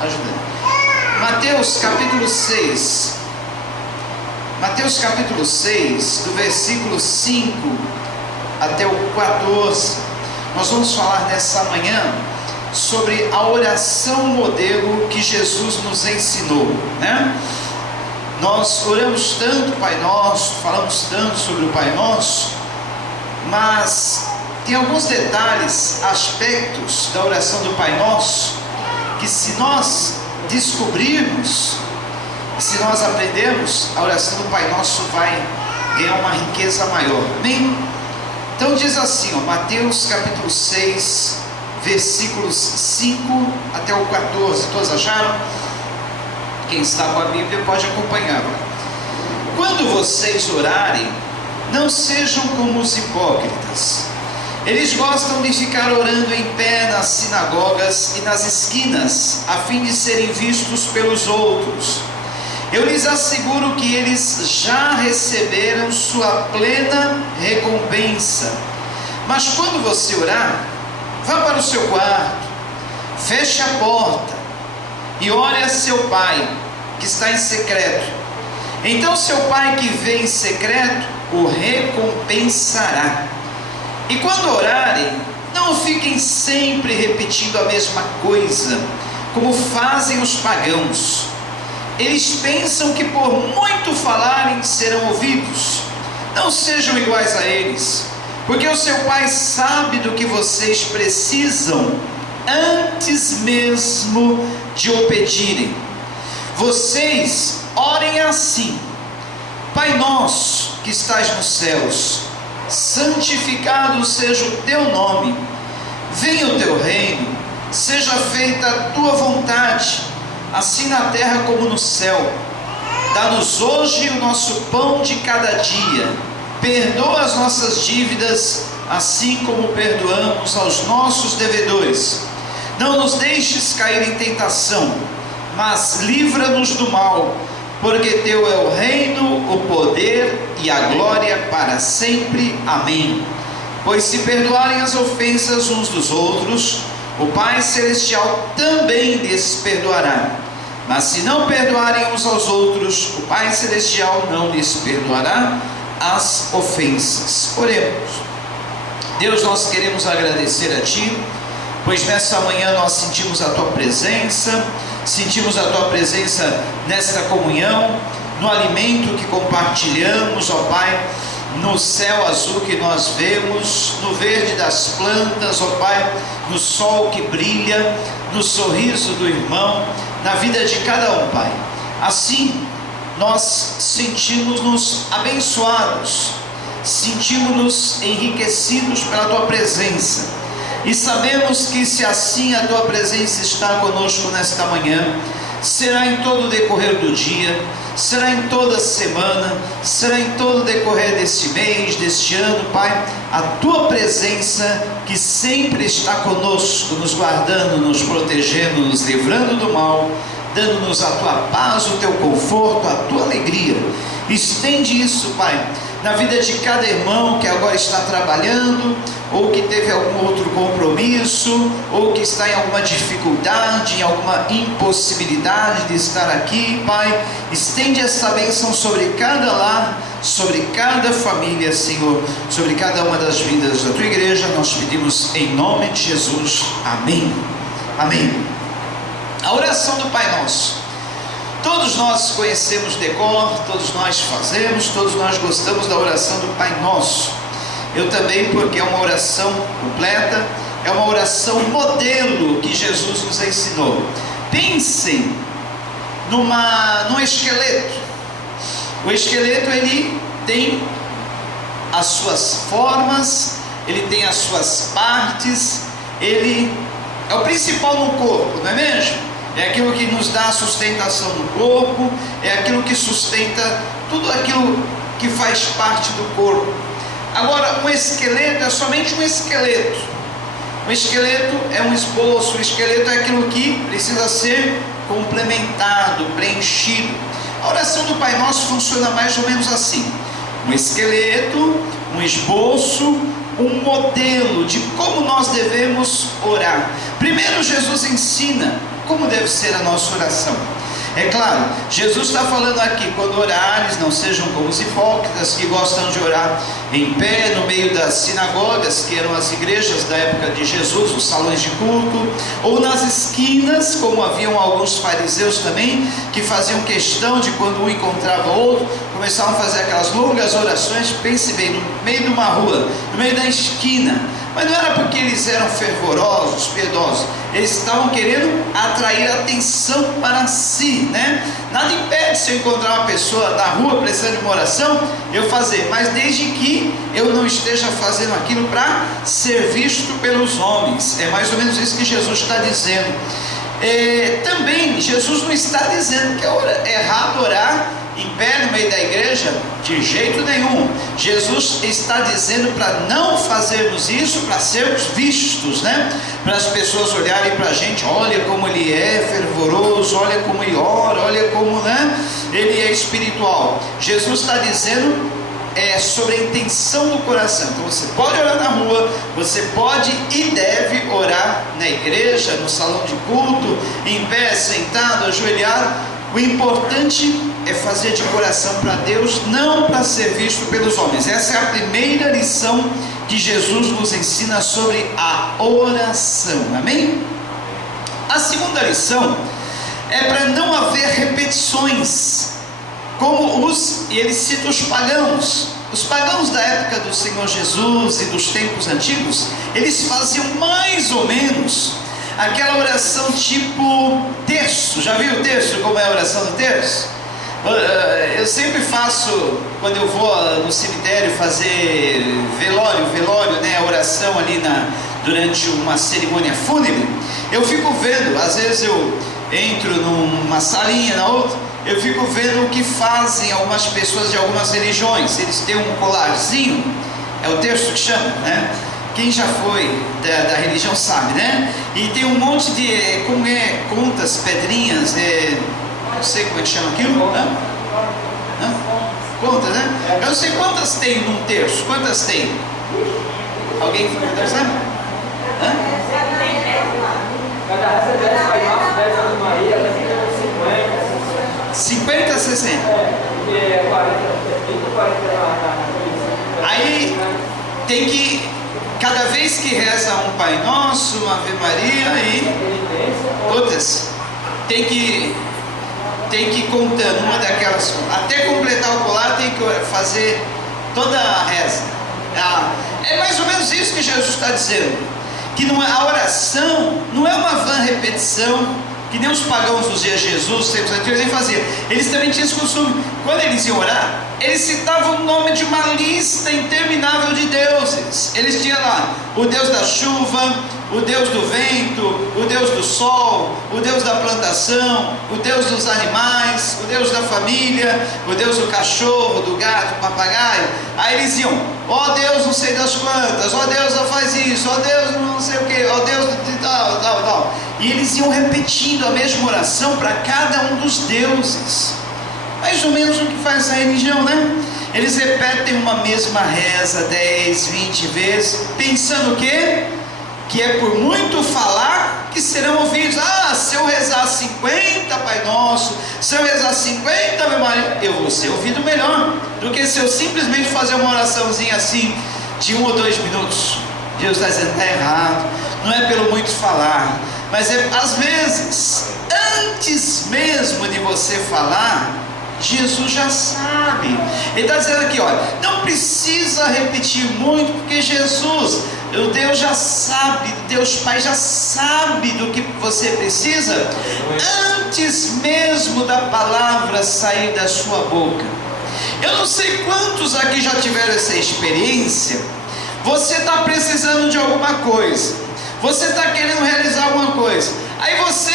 Ajuda. Mateus capítulo 6. Mateus capítulo 6, do versículo 5 até o 14. Nós vamos falar nessa manhã sobre a oração modelo que Jesus nos ensinou, né? Nós oramos tanto Pai Nosso, falamos tanto sobre o Pai Nosso, mas tem alguns detalhes, aspectos da oração do Pai Nosso, que se nós descobrirmos, se nós aprendermos, a oração do Pai Nosso vai ganhar uma riqueza maior. Amém? Então diz assim, Mateus capítulo 6, versículos 5 até o 14. Todos acharam? Quem está com a Bíblia pode acompanhar. Quando vocês orarem, não sejam como os hipócritas. Eles gostam de ficar orando em pé nas sinagogas e nas esquinas, a fim de serem vistos pelos outros. Eu lhes asseguro que eles já receberam sua plena recompensa. Mas quando você orar, vá para o seu quarto, feche a porta e ore a seu Pai, que está em secreto. Então seu Pai que vê em secreto o recompensará. E quando orarem, não fiquem sempre repetindo a mesma coisa, como fazem os pagãos. Eles pensam que por muito falarem serão ouvidos. Não sejam iguais a eles, porque o seu Pai sabe do que vocês precisam antes mesmo de o pedirem. Vocês orem assim: Pai nosso que estás nos céus, santificado seja o teu nome, venha o teu reino, seja feita a tua vontade, assim na terra como no céu. Dá-nos hoje o nosso pão de cada dia, perdoa as nossas dívidas, assim como perdoamos aos nossos devedores. Não nos deixes cair em tentação, mas livra-nos do mal, porque teu é o reino, o poder e a glória para sempre. Amém. Pois se perdoarem as ofensas uns dos outros, o Pai Celestial também lhes perdoará. Mas se não perdoarem uns aos outros, o Pai Celestial não lhes perdoará as ofensas. Oremos. Deus, nós queremos agradecer a Ti, pois nessa manhã nós sentimos a Tua presença, sentimos a Tua presença nesta comunhão, no alimento que compartilhamos, ó Pai, no céu azul que nós vemos, no verde das plantas, ó Pai, no sol que brilha, no sorriso do irmão, na vida de cada um, Pai. Assim, nós sentimos-nos abençoados, sentimos-nos enriquecidos pela Tua presença, e sabemos que se assim a Tua presença está conosco nesta manhã, será em todo o decorrer do dia, será em toda a semana, será em todo o decorrer deste mês, deste ano, Pai, a Tua presença que sempre está conosco, nos guardando, nos protegendo, nos livrando do mal, dando-nos a Tua paz, o Teu conforto, a Tua alegria. Estende isso, Pai, na vida de cada irmão que agora está trabalhando, ou que teve algum outro compromisso, ou que está em alguma dificuldade, em alguma impossibilidade de estar aqui, Pai. Estende essa bênção sobre cada lar, sobre cada família, Senhor, sobre cada uma das vidas da Tua igreja. Nós pedimos em nome de Jesus. Amém. Amém. A oração do Pai Nosso. Todos nós conhecemos de cor, todos nós fazemos, todos nós gostamos da oração do Pai Nosso. Eu também, porque é uma oração completa, é uma oração modelo que Jesus nos ensinou. Pensem num esqueleto. O esqueleto, ele tem as suas formas, ele tem as suas partes, ele é o principal no corpo, não é mesmo? É aquilo que nos dá a sustentação no corpo, é aquilo que sustenta tudo aquilo que faz parte do corpo. Agora, um esqueleto é somente um esqueleto. Um esqueleto é um esboço, um esqueleto é aquilo que precisa ser complementado, preenchido. A oração do Pai Nosso funciona mais ou menos assim: um esqueleto, um esboço, um modelo de como nós devemos orar. Primeiro, Jesus ensina como deve ser a nossa oração? É claro, Jesus está falando aqui, quando orares, não sejam como os hipócritas que gostam de orar em pé no meio das sinagogas, que eram as igrejas da época de Jesus, os salões de culto, ou nas esquinas, como haviam alguns fariseus também, que faziam questão de quando um encontrava outro, começavam a fazer aquelas longas orações, pense bem, no meio de uma rua, no meio da esquina. Mas não era porque eles eram fervorosos, piedosos, eles estavam querendo atrair atenção para si, né? Nada impede, se eu encontrar uma pessoa na rua precisando de uma oração, eu fazer, mas desde que eu não esteja fazendo aquilo para ser visto pelos homens. É mais ou menos isso que Jesus está dizendo. Também Jesus não está dizendo que é errado orar em pé no meio da igreja, de jeito nenhum. Jesus está dizendo para não fazermos isso, para sermos vistos, né? Para as pessoas olharem para a gente, olha como ele é fervoroso, olha como ele ora, olha como, né, ele é espiritual. Jesus está dizendo sobre a intenção do coração. Então você pode orar na rua, você pode e deve orar na igreja, no salão de culto, em pé, sentado, ajoelhado. O importante é fazer de coração para Deus, não para ser visto pelos homens. Essa é a primeira lição que Jesus nos ensina sobre a oração, amém? A segunda lição é para não haver repetições, como e ele cita os pagãos. Os pagãos da época do Senhor Jesus e dos tempos antigos, eles faziam mais ou menos aquela oração tipo terço. Já viu o terço, como é a oração do terço? Eu sempre faço, quando eu vou no cemitério fazer velório, né, a oração ali durante uma cerimônia fúnebre, eu fico vendo, às vezes eu entro numa salinha, na outra, eu fico vendo o que fazem algumas pessoas de algumas religiões. Eles têm um colarzinho, é o terço que chama, né? Quem já foi da religião sabe, né? E tem um monte de, contas, pedrinhas, não sei como é que chama aquilo, né? Contas, né? Eu não sei quantas tem num terço, quantas tem? Alguém sabe? Cada raça é 10 Pai Nosso, 10 Ave Maria, 50, 50, 60? porque é 40, 30, 40 na Aí tem que, cada vez que reza um Pai Nosso, uma Ave Maria e outras, tem que ir contando uma daquelas, até completar o colar tem que fazer toda a reza. É mais ou menos isso que Jesus está dizendo, que a oração não é uma vã repetição, que nem os pagãos dos dias de Jesus, tempos antigos, nem faziam. Eles também tinham esse costume, quando eles iam orar, eles citavam o nome de uma lista interminável de deuses. Eles tinham lá o Deus da chuva, o Deus do vento, o Deus do sol, o Deus da plantação, o Deus dos animais, o Deus da família, o Deus do cachorro, do gato, do papagaio. Aí eles iam, ó Deus não sei das quantas, ó Deus não faz isso, ó Deus não sei o que, ó Deus de tal. E eles iam repetindo a mesma oração para cada um dos deuses. Mais ou menos o que faz essa religião, né? Eles repetem uma mesma reza 10, 20 vezes, pensando o quê? Que é por muito falar que serão ouvidos. Se eu rezar 50 Pai Nosso, se eu rezar 50 Ave Maria, eu vou ser ouvido melhor do que se eu simplesmente fazer uma oraçãozinha assim de 1 ou 2 minutos. Jesus está dizendo, está errado. Não é pelo muito falar, mas é às vezes, antes mesmo de você falar, Jesus já sabe. Ele está dizendo aqui, olha, não precisa repetir muito, porque Jesus, o Deus já sabe, Deus Pai já sabe do que você precisa antes mesmo da palavra sair da sua boca. Eu não sei quantos aqui já tiveram essa experiência. Você está precisando de alguma coisa, você está querendo realizar alguma coisa, aí você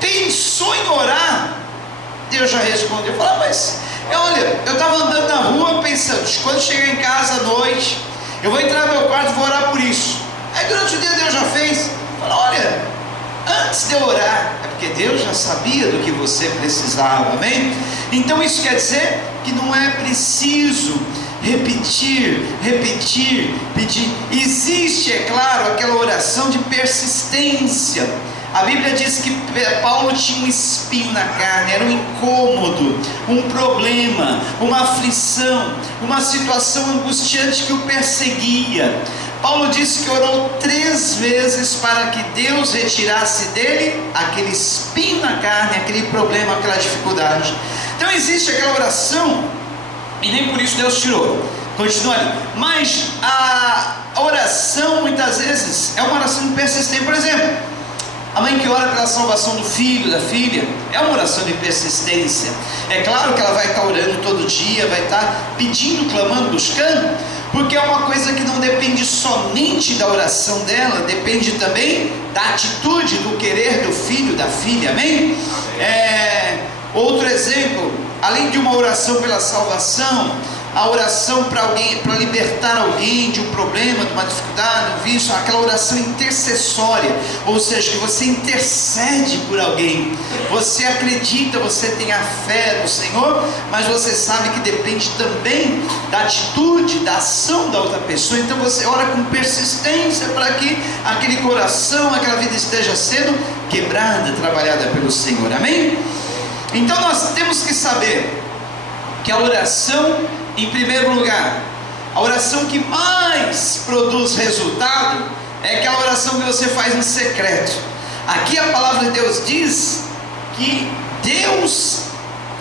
pensou em orar, Deus já respondeu. Fala, mas olha, eu estava andando na rua pensando, quando chegar em casa à noite, eu vou entrar no meu quarto e vou orar por isso. Aí durante o dia Deus já fez. Fala, olha, antes de eu orar, é porque Deus já sabia do que você precisava, amém? Então isso quer dizer que não é preciso repetir, pedir. Existe, é claro, aquela oração de persistência, A Bíblia diz que Paulo tinha um espinho na carne, era um incômodo, um problema, uma aflição, uma situação angustiante que o perseguia. Paulo disse que orou 3 vezes para que Deus retirasse dele aquele espinho na carne, aquele problema, aquela dificuldade. Então existe aquela oração, e nem por isso Deus tirou. Continua ali. Mas a oração muitas vezes é uma oração persistente. Por exemplo, a mãe que ora pela salvação do filho, da filha, é uma oração de persistência. É claro que ela vai estar orando todo dia, vai estar pedindo, clamando, buscando, porque é uma coisa que não depende somente da oração dela, depende também da atitude, do querer do filho, da filha, amém? Outro exemplo, além de uma oração pela salvação, a oração para alguém, para libertar alguém de um problema, de uma dificuldade, um vício, aquela oração intercessória, ou seja, que você intercede por alguém, você acredita, você tem a fé no Senhor, mas você sabe que depende também da atitude, da ação da outra pessoa. Então você ora com persistência para que aquele coração, aquela vida esteja sendo quebrada, trabalhada pelo Senhor, amém? Então nós temos que saber que a oração, em primeiro lugar, a oração que mais produz resultado é aquela oração que você faz em secreto. Aqui a palavra de Deus diz que Deus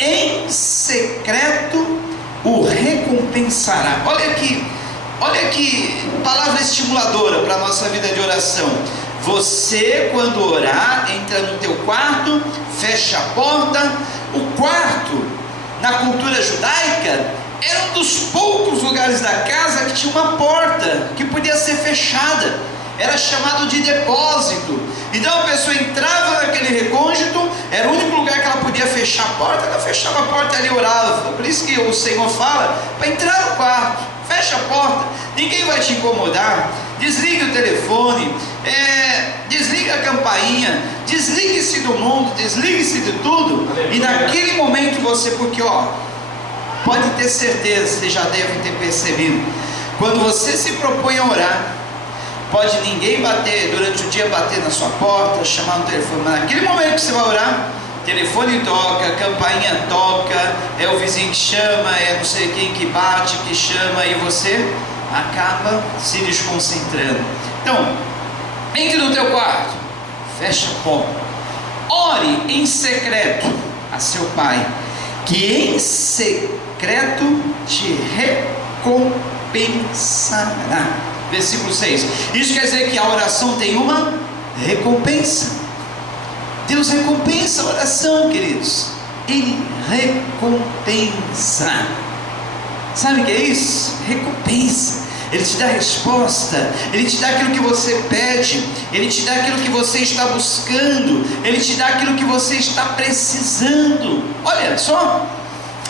em secreto o recompensará. Olha que palavra estimuladora para a nossa vida de oração. Você, quando orar, entra no teu quarto, fecha a porta. O quarto, na cultura judaica, era um dos poucos lugares da casa que tinha uma porta que podia ser fechada, era chamado de depósito. Então a pessoa entrava naquele recôndito, era o único lugar que ela podia fechar a porta, ela fechava a porta e ali orava. Por isso que o Senhor fala para entrar no quarto, fecha a porta, ninguém vai te incomodar, desligue o telefone, desliga a campainha, desligue-se do mundo, desligue-se de tudo. E naquele momento você, porque pode ter certeza, você já deve ter percebido, quando você se propõe a orar, pode ninguém bater, durante o dia bater na sua porta, chamar no telefone, mas naquele momento que você vai orar, telefone toca, campainha toca, é o vizinho que chama, é não sei quem que bate, que chama, e você acaba se desconcentrando. Então, entre no teu quarto, fecha a porta, ore em secreto a seu pai, que em secreto te recompensará. Versículo 6. Isso quer dizer que a oração tem uma recompensa. Deus recompensa a oração, queridos. Ele recompensa. Sabe o que é isso? Recompensa. Ele te dá resposta, Ele te dá aquilo que você pede, Ele te dá aquilo que você está buscando, Ele te dá aquilo que você está precisando. Olha só,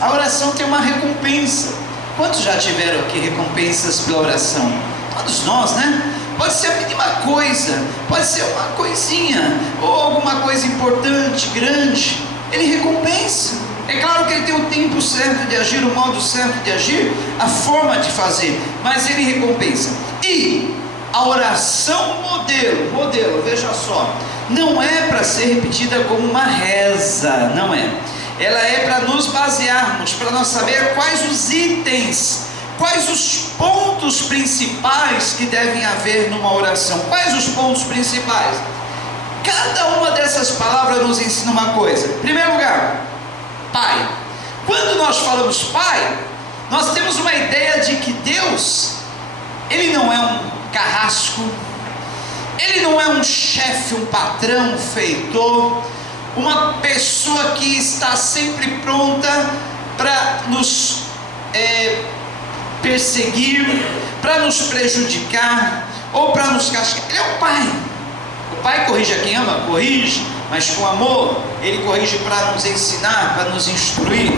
a oração tem uma recompensa. Quantos já tiveram aqui recompensas pela oração? Todos nós, né? Pode ser a mínima coisa, pode ser uma coisinha, ou alguma coisa importante, grande. Ele recompensa. É claro que Ele tem o tempo certo de agir, o modo certo de agir, a forma de fazer, mas Ele recompensa. E a oração modelo, veja só, não é para ser repetida como uma reza, não é. Ela é para nos basearmos, para nós saber quais os itens, quais os pontos principais que devem haver numa oração. Quais os pontos principais? Cada uma dessas palavras nos ensina uma coisa. Em primeiro lugar, Pai. Quando nós falamos Pai, nós temos uma ideia de que Deus, Ele não é um carrasco, Ele não é um chefe, um patrão, um feitor, uma pessoa que está sempre pronta para nos perseguir, para nos prejudicar, ou para nos castigar. Ele é o Pai. O Pai corrige a quem ama, corrige, mas com amor. Ele corrige para nos ensinar, para nos instruir.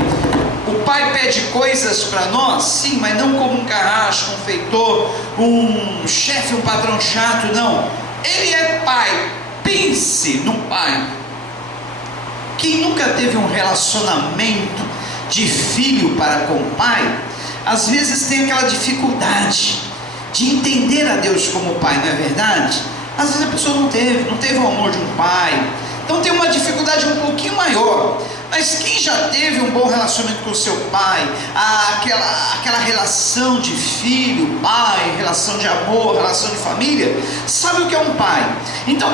O Pai pede coisas para nós, sim, mas não como um carrasco, um feitor, um chefe, um patrão chato, não. Ele é Pai. Pense no Pai. Quem nunca teve um relacionamento de filho para com o pai, às vezes tem aquela dificuldade de entender a Deus como Pai, não é verdade? Às vezes a pessoa não teve o amor de um pai, então tem uma dificuldade um pouquinho maior. Mas quem já teve um bom relacionamento com o seu pai, aquela relação de filho, pai, relação de amor, relação de família, sabe o que é um pai. Então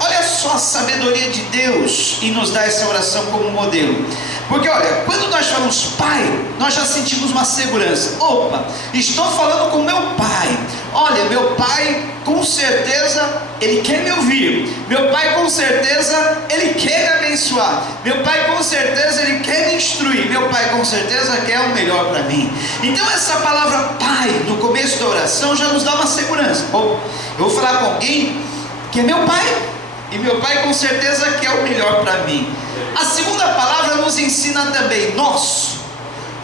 olha só a sabedoria de Deus em nos dar essa oração como modelo. Porque olha, quando nós falamos pai, nós já sentimos uma segurança. Opa, estou falando com meu pai. Olha, meu pai com certeza ele quer me ouvir. Meu pai com certeza ele quer me abençoar. Meu pai com certeza ele quer me instruir. Meu pai com certeza quer o melhor para mim. Então essa palavra pai no começo da oração já nos dá uma segurança. Eu vou falar com alguém que é meu pai, e meu pai com certeza quer o melhor para mim. A segunda palavra nos ensina também, nosso.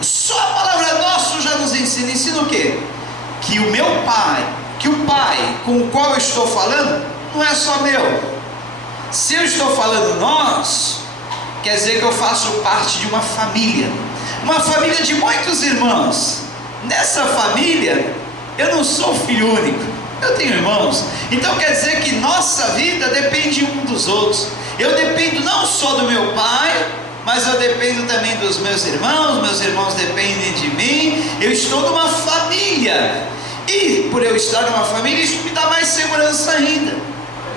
Só a palavra nosso já nos ensina o quê? Que o meu pai, que o pai com o qual eu estou falando, não é só meu. Se eu estou falando nós, quer dizer que eu faço parte de uma família de muitos irmãos. Nessa família, eu não sou filho único, eu tenho irmãos. Então quer dizer que nossa vida depende um dos outros. Eu dependo não só do meu pai, mas eu dependo também dos meus irmãos dependem de mim. Eu estou numa família, e por eu estar numa família, isso me dá mais segurança ainda.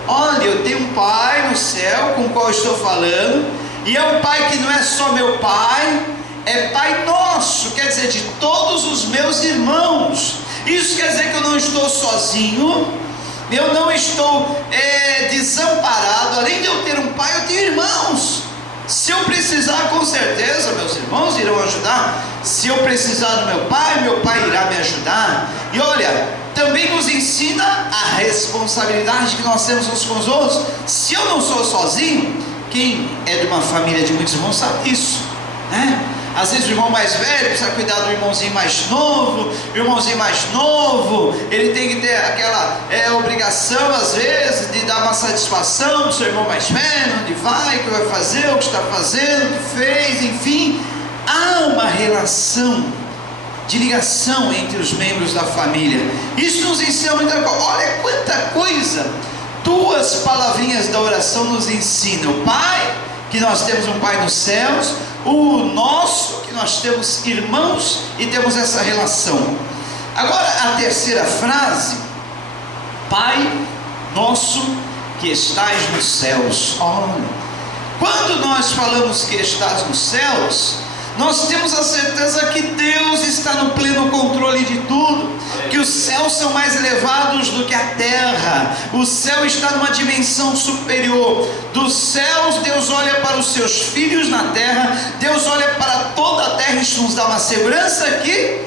Olha, eu tenho um pai no céu com o qual eu estou falando, e é um pai que não é só meu pai, é pai nosso, quer dizer, de todos os meus irmãos. Isso quer dizer que eu não estou sozinho, eu não estou desamparado. Além de eu ter um pai, eu tenho irmãos. Se eu precisar, com certeza meus irmãos irão ajudar. Se eu precisar do meu pai irá me ajudar. E olha, também nos ensina a responsabilidade que nós temos uns com os outros. Se eu não sou sozinho, quem é de uma família de muitos irmãos sabe isso, né? Às vezes o irmão mais velho precisa cuidar do irmãozinho mais novo. O irmãozinho mais novo, ele tem que ter aquela obrigação, às vezes, de dar uma satisfação para o seu irmão mais velho, onde vai, o que vai fazer, o que está fazendo, o que fez, enfim. Há uma relação de ligação entre os membros da família. Isso nos ensina muita coisa. Olha quanta coisa 2 palavrinhas da oração nos ensinam. O pai, que nós temos um pai nos céus. O nosso, que nós temos irmãos e temos essa relação. Agora a terceira frase: Pai nosso que estás nos céus. Olha, quando nós falamos que estás nos céus, nós temos a certeza que Deus está no pleno controle de tudo, que os céus são mais elevados do que a terra. O céu está numa dimensão superior. Dos céus Deus olha para os seus filhos na terra, Deus olha para toda a terra. Isso nos dá uma segurança que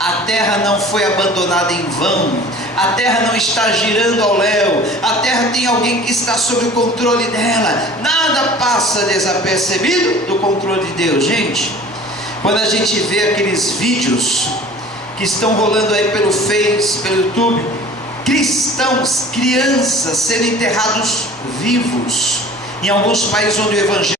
a terra não foi abandonada em vão, a terra não está girando ao léu, a terra tem alguém que está sob o controle dela. Nada passa desapercebido do controle de Deus. Gente, quando a gente vê aqueles vídeos que estão rolando aí pelo Face, pelo YouTube, cristãos, crianças sendo enterrados vivos, em alguns países onde o evangelho